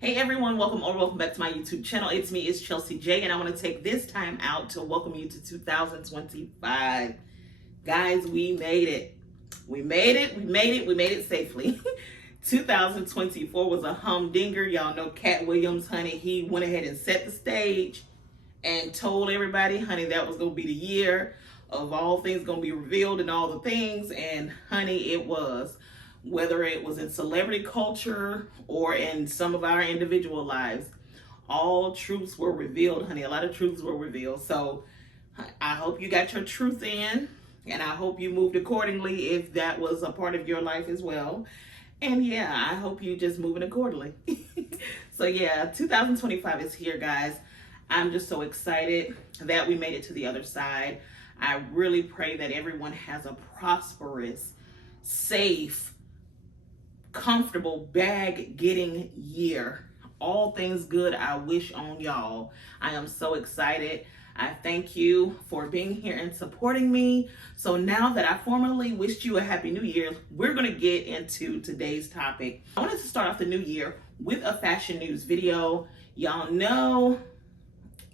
Hey everyone, welcome back to my YouTube channel. It's me, it's Chelsea J, and I want to take this time out to welcome you to 2025. Guys, we made it. We made it safely. 2024 was a humdinger. Y'all know Cat Williams, honey, he went ahead and set the stage and told everybody, honey, that was going to be the year of all things going to be revealed and all the things, and honey, it was. Whether it was in celebrity culture or in some of our individual lives, all truths were revealed, honey. A lot of truths were revealed. So I hope you got your truth in, and I hope you moved accordingly if that was a part of your life as well. And yeah, I hope you just moving accordingly. So yeah, 2025 is here, guys. I'm just so excited that we made it to the other side. I really pray that everyone has a prosperous, safe, comfortable bag getting year. All things good I wish on y'all. I am so excited. I thank you for being here and supporting me. So now that I formally wished you a happy new year, we're going to get into today's topic. I wanted to start off the new year with a fashion news video. Y'all know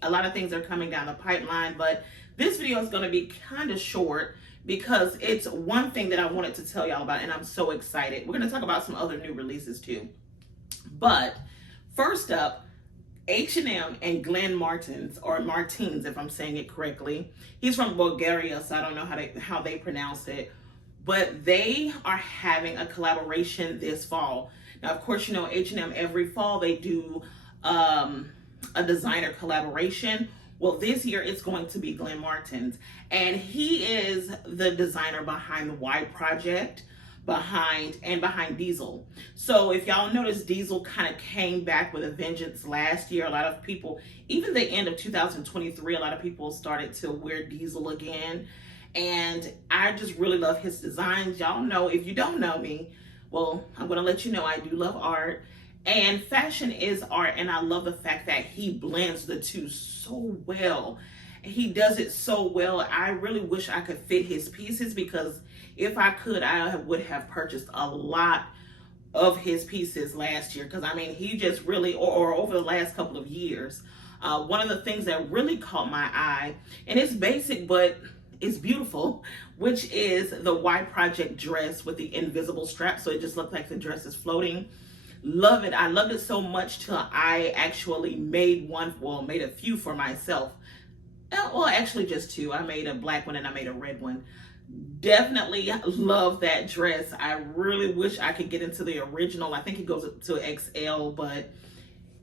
a lot of things are coming down the pipeline, but this video is going to be kind of short because it's one thing that I wanted to tell y'all about, and I'm so excited. We're going to talk about some other new releases too. But first up, H&M and Glenn Martins, or Martins if I'm saying it correctly. He's from Bulgaria, so I don't know how they pronounce it. But they are having a collaboration this fall. Now, of course, you know, H&M every fall they do a designer collaboration. Well, this year it's going to be Glenn Martins, and he is the designer behind the Y Project, behind Diesel. So if y'all notice, Diesel kind of came back with a vengeance last year. A lot of people, even the end of 2023, a lot of people started to wear Diesel again, and I just really love his designs. Y'all know, if you don't know me, well, I'm going to let you know I do love art. And fashion is art, and I love the fact that he blends the two so well. He does it so well. I really wish I could fit his pieces, because if I could, I would have purchased a lot of his pieces last year. Because I mean, he just really, or over the last couple of years, one of the things that really caught my eye, and it's basic, but it's beautiful, which is the Y Project dress with the invisible strap. So it just looked like the dress is floating. Love it. I loved it so much till I actually made one, well, made a few for myself. Well, actually just two. I made a black one and I made a red one. Definitely love that dress. I really wish I could get into the original. I think it goes up to XL, but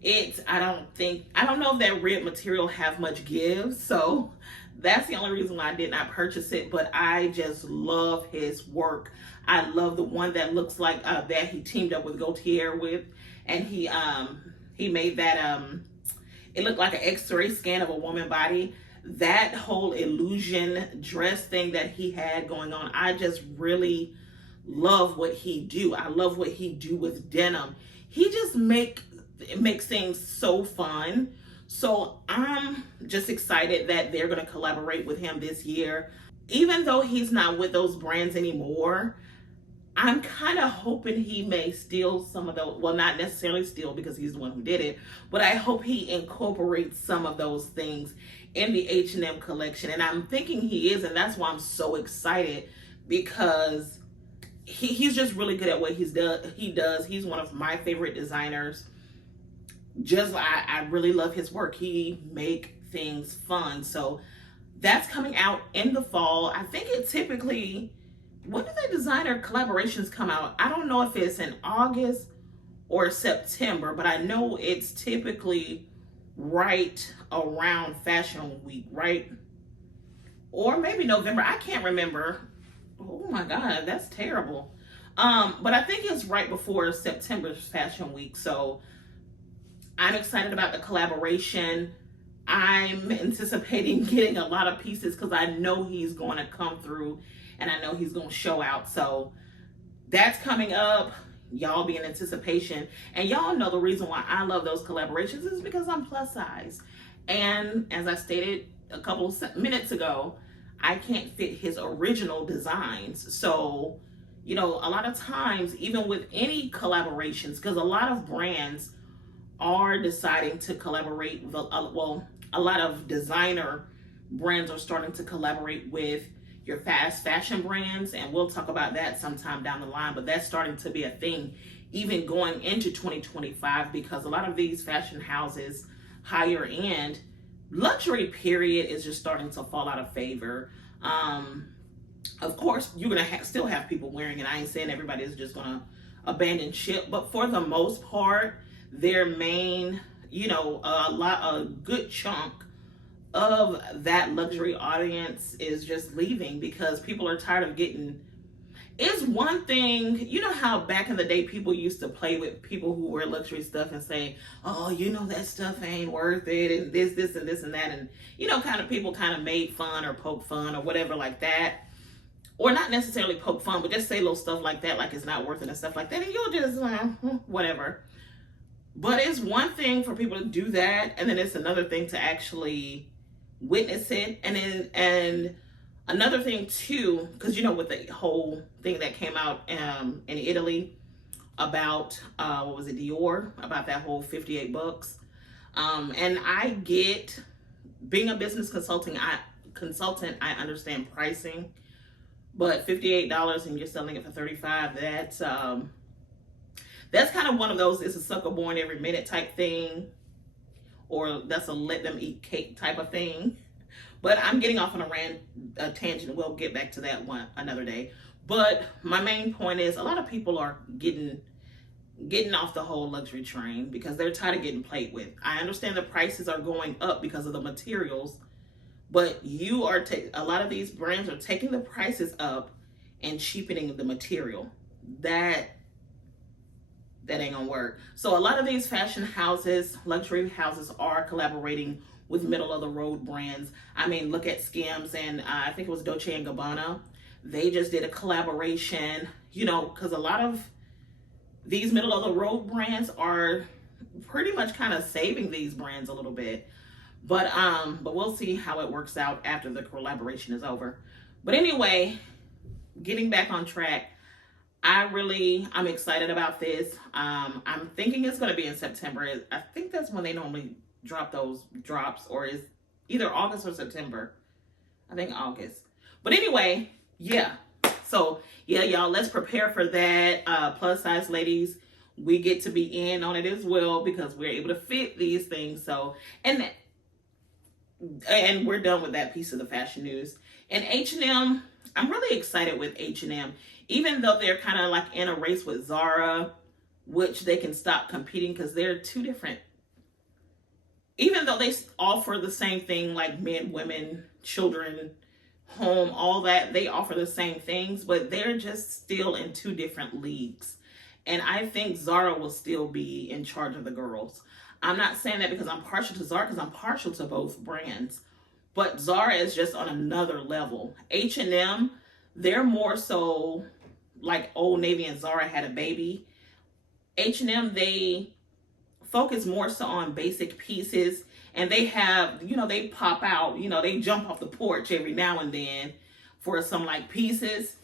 I don't know if that red material have much give. So that's the only reason why I did not purchase it, but I just love his work. I love the one that looks like that he teamed up with Gaultier with, and he made that it looked like an x-ray scan of a woman body. That whole illusion dress thing that he had going on, I just really love what he do. I love what he do with denim. He just makes things so fun. So I'm just excited that they're going to collaborate with him this year. Even though he's not with those brands anymore, I'm kind of hoping he may steal some of those. Well, not necessarily steal, because he's the one who did it, but I hope he incorporates some of those things in the H&M collection. And I'm thinking he is, and that's why I'm so excited, because he's just really good at what he does. He's one of my favorite designers. I really love his work. He make things fun. So that's coming out in the fall. I think it typically, when do the designer collaborations come out? I don't know if it's in August or September, but I know it's typically right around Fashion Week, right? Or maybe November. I can't remember. Oh my God, that's terrible. But I think it's right before September's Fashion Week. So I'm excited about the collaboration. I'm anticipating getting a lot of pieces, because I know he's going to come through and I know he's going to show out. So that's coming up. Y'all be in anticipation. And y'all know the reason why I love those collaborations is because I'm plus size. And as I stated a couple of minutes ago, I can't fit his original designs. So, you know, a lot of times, even with any collaborations, because a lot of brands are deciding to collaborate with, well, a lot of designer brands are starting to collaborate with your fast fashion brands, and we'll talk about that sometime down the line, but that's starting to be a thing even going into 2025, because a lot of these fashion houses, higher end, luxury period, is just starting to fall out of favor. Of course, you're going to still have people wearing it. I ain't saying everybody is just going to abandon ship, but for the most part, their main, a good chunk of that luxury audience is just leaving because people are tired of getting. It's one thing, you know how back in the day people used to play with people who wear luxury stuff and say, oh, that stuff ain't worth it, and this and this and that, and people kind of made fun or poke fun or whatever like that, or not necessarily poke fun, but just say little stuff like that, like it's not worth it and stuff like that, and you'll just whatever. But it's one thing for people to do that, and then it's another thing to actually witness it, and another thing too, because with the whole thing that came out in Italy about what was it, Dior, about that whole 58 bucks, and I get, being a business consultant, I understand pricing, but $58 and you're selling it for $35, that's kind of one of those, it's a sucker born every minute type thing, or that's a let them eat cake type of thing. But I'm getting off on a tangent. We'll get back to that one another day. But my main point is, a lot of people are getting off the whole luxury train because they're tired of getting played with. I understand the prices are going up because of the materials, but a lot of these brands are taking the prices up and cheapening the material. That ain't gonna work. So a lot of these fashion houses, luxury houses, are collaborating with middle of the road brands. I mean, look at Skims and I think it was Dolce and Gabbana. They just did a collaboration, because a lot of these middle of the road brands are pretty much kind of saving these brands a little bit. But we'll see how it works out after the collaboration is over. But anyway, getting back on track, I'm excited about this. I'm thinking it's going to be in September. I think that's when they normally drop those drops, or is either August or September. I think August. But anyway, yeah. So yeah, y'all, let's prepare for that. Plus size ladies, we get to be in on it as well because we're able to fit these things. So, and we're done with that piece of the fashion news. And H&M, I'm really excited with H&M, even though they're kind of like in a race with Zara, which they can stop competing because they're two different. Even though they offer the same thing, like men, women, children, home, all that, they offer the same things, but they're just still in two different leagues. And I think Zara will still be in charge of the girls. I'm not saying that because I'm partial to Zara, because I'm partial to both brands. But Zara is just on another level. H&M, they're more so like Old Navy and Zara had a baby. H&M, they focus more so on basic pieces, and they have, they pop out, they jump off the porch every now and then for some like pieces.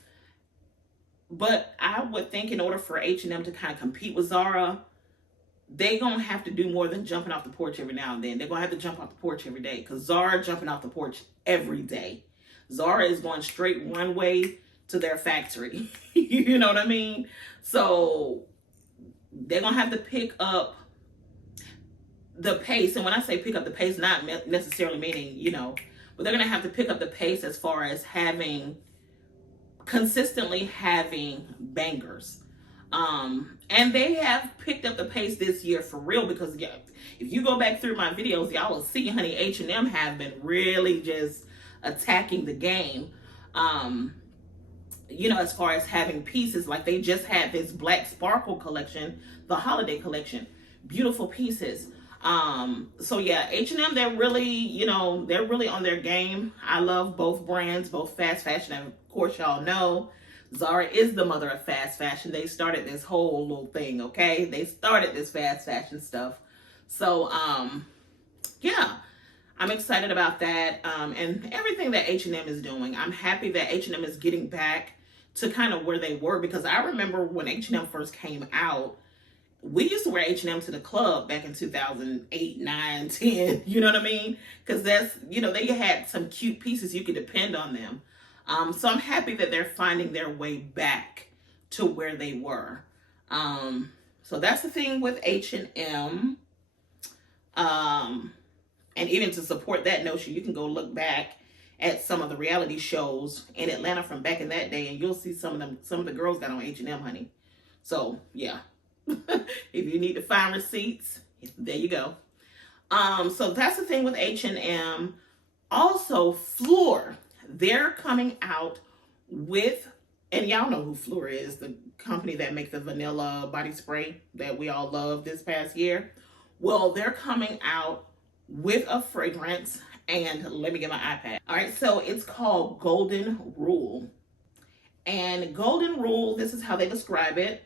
But I would think in order for H&M to kind of compete with Zara, they gonna have to do more than jumping off the porch every now and then. They're gonna have to jump off the porch every day, because Zara jumping off the porch every day. Zara is going straight one way to their factory. You know what I mean? So they're gonna have to pick up the pace. And when I say pick up the pace, not necessarily meaning, but they're gonna have to pick up the pace as far as consistently having bangers. And they have picked up the pace this year for real, because if you go back through my videos, y'all will see, honey, H&M have been really just attacking the game. As far as having pieces, like they just had this Black Sparkle collection, the holiday collection, beautiful pieces. So yeah, H&M, they're really on their game. I love both brands, both fast fashion, and of course y'all know Zara is the mother of fast fashion. They started this whole little thing, okay? They started this fast fashion stuff. So yeah, I'm excited about that, and everything that H&M is doing. I'm happy that H&M is getting back to kind of where they were, because I remember when H&M first came out, we used to wear H&M to the club back in 2008, 9, 10. You know what I mean? Because that's, you know, they had some cute pieces. You could depend on them. So I'm happy that they're finding their way back to where they were. So that's the thing with H&M. And even to support that notion, you can go look back at some of the reality shows in Atlanta from back in that day, and you'll see some of the girls got on H&M, honey. So yeah, if you need to find receipts, there you go. So that's the thing with H&M. Also, Fleur, they're coming out with, and y'all know who Fleur is, the company that makes the vanilla body spray that we all love this past year. Well, they're coming out with a fragrance, and let me get my iPad. All right, so it's called Golden Rule. And Golden Rule, this is how they describe it.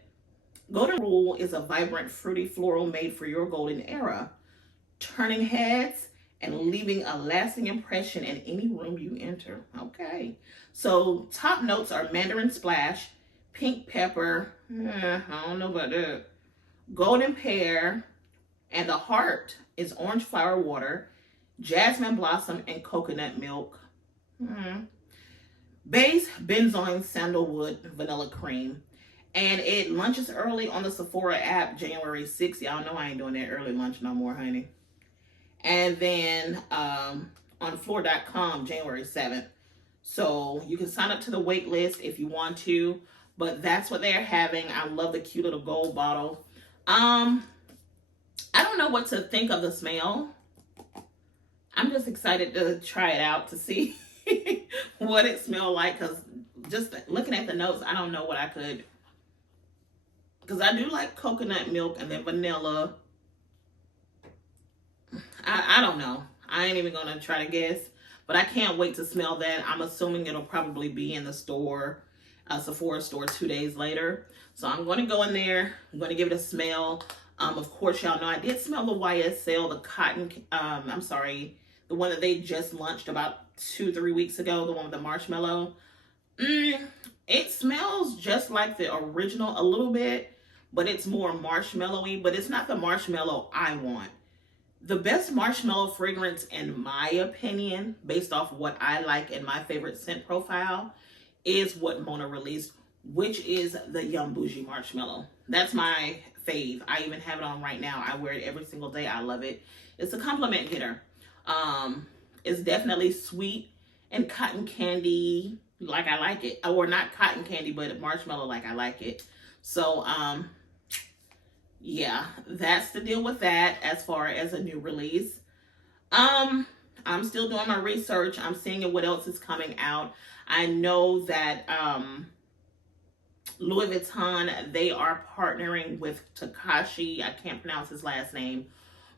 Golden Rule is a vibrant, fruity floral made for your golden era, turning heads and leaving a lasting impression in any room you enter. Okay, so top notes are mandarin splash, pink pepper, I don't know about that, golden pear, and the heart is orange flower water, jasmine blossom, and coconut milk. Base, benzoin, sandalwood, vanilla cream. And it launches early on the Sephora app January 6th. Y'all know I ain't doing that early lunch no more, honey. And then on Fleur.com January 7th. So you can sign up to the wait list if you want to. But that's what they're having. I love the cute little gold bottle. I don't know what to think of the smell. I'm just excited to try it out to see what it smells like, because just looking at the notes, I don't know what I could, because I do like coconut milk and then vanilla. I don't know. I ain't even gonna try to guess, but I can't wait to smell that. I'm assuming it'll probably be in the store, Sephora store 2 days later. So I'm going to go in there. I'm going to give it a smell. Of course, y'all know I did smell the YSL, the cotton, the one that they just launched about 2-3 weeks ago, the one with the marshmallow. It smells just like the original a little bit, but it's more marshmallowy, but it's not the marshmallow I want. The best marshmallow fragrance, in my opinion, based off what I like in my favorite scent profile, is what Mona released, which is the Yum Bougie marshmallow. That's my fave. I even have it on right now. I wear it every single day. I love it. It's a compliment getter. It's definitely sweet and cotton candy like I like it. Or not cotton candy, but marshmallow like I like it. So, yeah, that's the deal with that as far as a new release. I'm still doing my research. I'm seeing what else is coming out. I know that Louis Vuitton, they are partnering with Takashi. I can't pronounce his last name,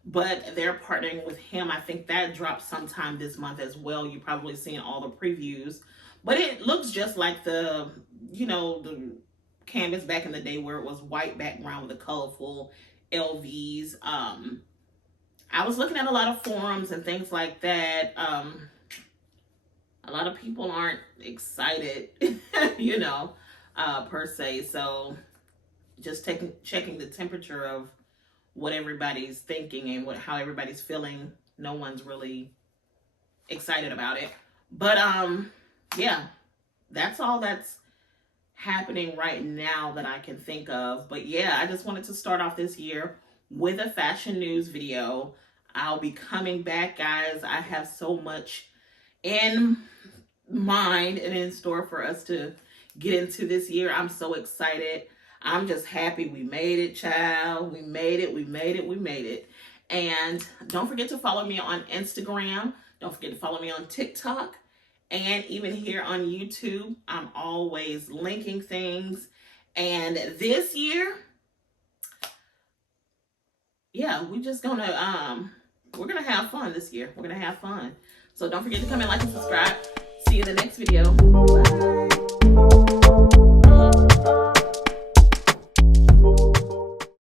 but they're partnering with him. I think that drops sometime this month as well. You've probably seen all the previews, but it looks just like the, you know, the canvas back in the day where it was white background with the colorful LVs. I was looking at a lot of forums and things like that. A lot of people aren't excited, you know, per se. So just checking the temperature of what everybody's thinking and how everybody's feeling. No one's really excited about it. But yeah, that's all that's happening right now that I can think of. But yeah, I just wanted to start off this year with a fashion news video. I'll be coming back, guys. I have so much in mind and in store for us to get into this year. I'm so excited. I'm just happy we made it, child. We made it. And don't forget to follow me on Instagram. Don't forget to follow me on TikTok. And even here on YouTube, I'm always linking things. And this year, yeah, we're gonna have fun this year. We're gonna have fun. So don't forget to comment, like, and subscribe. See you in the next video. Bye.